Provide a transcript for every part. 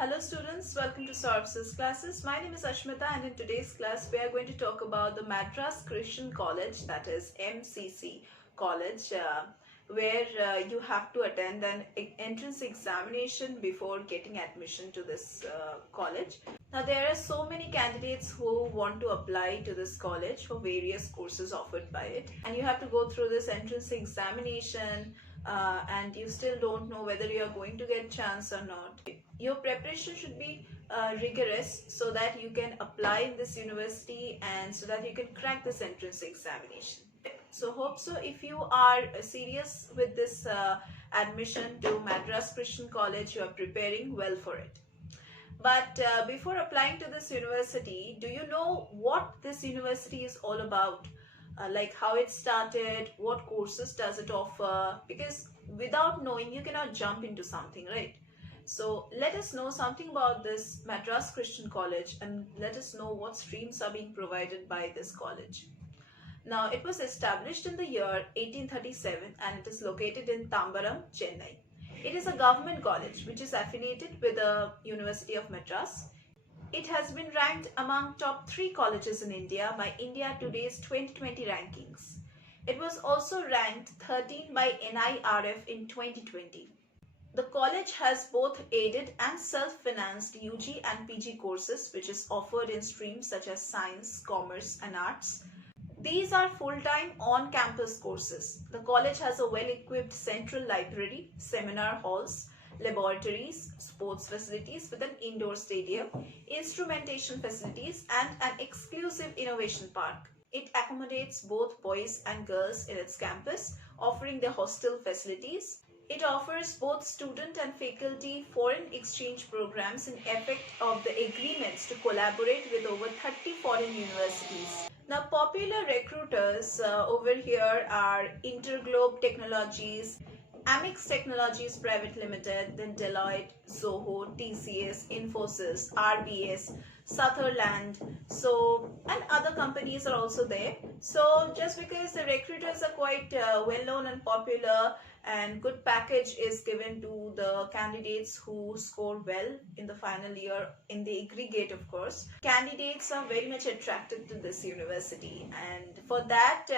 Hello students, welcome to Services classes. My name is Ashmita and in today's class we are going to talk about the Madras Christian College, that is MCC College, where you have to attend an entrance examination before getting admission to this college. Now there are so many candidates who want to apply to this college for various courses offered by it, and you have to go through this entrance examination and you still don't know whether you are going to get chance or not. Your preparation should be rigorous so that you can apply in this university and so that you can crack this entrance examination. So hope so. If you are serious with this admission to Madras Christian College, you are preparing well for it. But before applying to this university, do you know what this university is all about? Like how it started, what courses does it offer? Because without knowing, you cannot jump into something, right? So let us know something about this Madras Christian College and let us know what streams are being provided by this college. Now, it was established in the year 1837 and it is located in Tambaram, Chennai. It is a government college which is affiliated with the University of Madras. It has been ranked among top 3 colleges in India by India Today's 2020 rankings. It was also ranked 13 by NIRF in 2020. The college has both aided and self-financed UG and PG courses which is offered in streams such as science, commerce and arts. These are full-time on-campus courses. The college has a well-equipped central library, seminar halls, laboratories, sports facilities with an indoor stadium, instrumentation facilities and an exclusive innovation park. It accommodates both boys and girls in its campus, offering the hostel facilities. It offers both student and faculty foreign exchange programs in effect of the agreements to collaborate with over 30 foreign universities. Now, popular recruiters over here are Interglobe Technologies, Amix Technologies Private Limited, then Deloitte, Zoho, TCS, Infosys, RBS, Sutherland, and other companies are also there. So just because the recruiters are quite well known and popular, and good package is given to the candidates who score well in the final year in the aggregate, of course, candidates are very much attracted to this university, and for that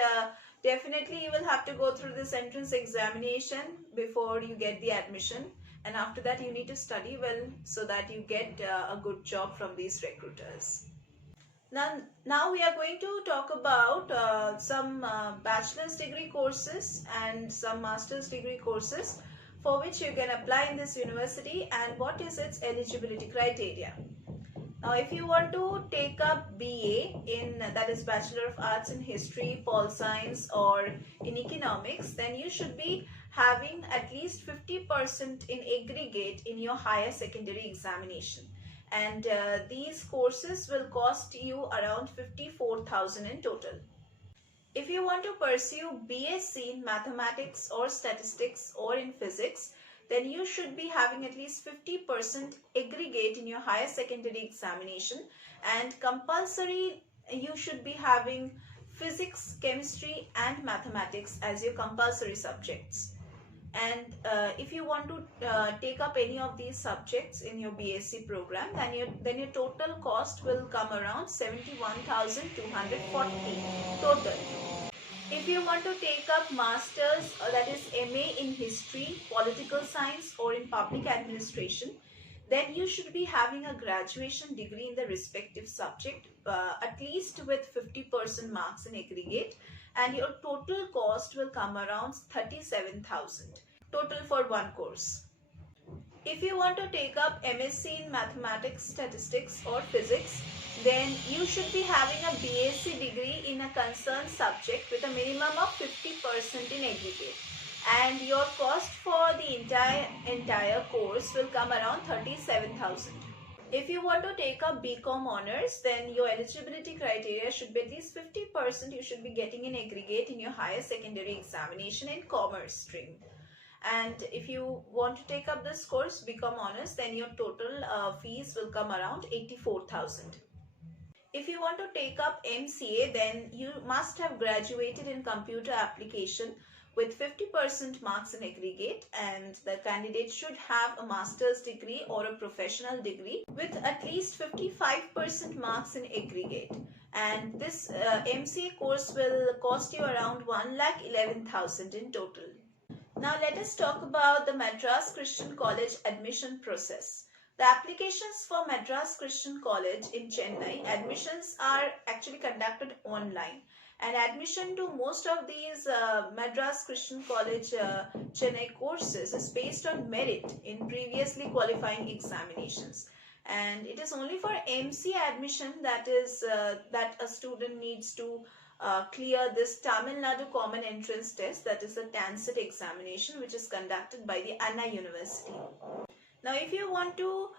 definitely you will have to go through this entrance examination before you get the admission, and after that you need to study well so that you get a good job from these recruiters. Now we are going to talk about some bachelor's degree courses and some master's degree courses for which you can apply in this university and what is its eligibility criteria. Now, if you want to take up BA in, that is Bachelor of Arts in History, Pol Science or in Economics, then you should be having at least 50% in aggregate in your higher secondary examination. And these courses will cost you around 54,000 in total. If you want to pursue BSc in Mathematics or Statistics or in Physics, then you should be having at least 50% aggregate in your higher secondary examination, and compulsory you should be having Physics, Chemistry and Mathematics as your compulsory subjects. And if you want to take up any of these subjects in your BSc program, then your total cost will come around 71,240 total. If you want to take up Masters, that is MA in History, Political Science or in Public Administration, then you should be having a graduation degree in the respective subject, at least with 50% marks in aggregate, and your total cost will come around 37,000 total for one course. If you want to take up MSc in Mathematics, Statistics or Physics, then you should be having a BSc degree in a concerned subject with a minimum of 50% in aggregate, and your cost for the entire course will come around 37,000. If you want to take up BCom Honors, then your eligibility criteria should be at least 50% you should be getting in aggregate in your higher secondary examination in Commerce stream. And if you want to take up this course, BCom Honors, then your total fees will come around 84,000. If you want to take up MCA, then you must have graduated in computer application with 50% marks in aggregate, and the candidate should have a master's degree or a professional degree with at least 55% marks in aggregate. And this MCA course will cost you around 1,11,000 in total. Now let us talk about the Madras Christian College admission process. The applications for Madras Christian College in Chennai, admissions are actually conducted online, and admission to most of these Madras Christian College Chennai courses is based on merit in previously qualifying examinations. And it is only for MCA admission that a student needs to clear this Tamil Nadu Common Entrance Test, that is the TANCET examination, which is conducted by the Anna University. Now, if you want to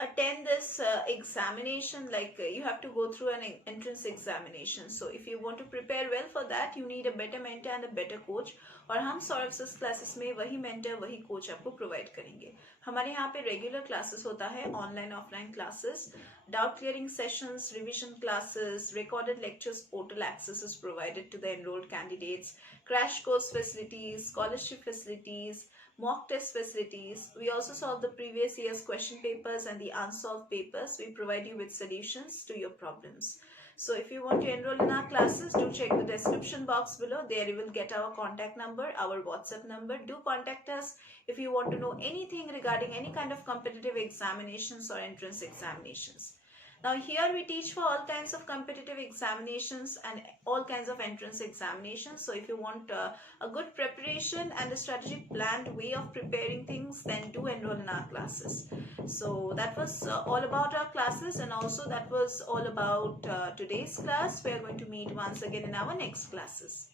attend this examination, you have to go through an entrance examination. So if you want to prepare well for that, you need a better mentor and a better coach. और हम Saurabh sir classes में वही mentor वही coach आपको provide करेंगे. हमारे यहाँ पे रेगुलर क्लासेस होता है, online offline classes, doubt clearing sessions, revision classes, recorded lectures portal access is provided to the enrolled candidates, crash course facilities, scholarship facilities, mock test facilities. We also solve the previous year's question papers and the unsolved papers. We provide you with solutions to your problems. So if you want to enroll in our classes, do check the description box below. There you will get our contact number, our WhatsApp number. Do contact us if you want to know anything regarding any kind of competitive examinations or entrance examinations. Now here we teach for all kinds of competitive examinations and all kinds of entrance examinations. So if you want a good preparation and a strategic planned way of preparing things, then do enroll in our classes. So that was all about our classes, and also that was all about today's class. We are going to meet once again in our next classes.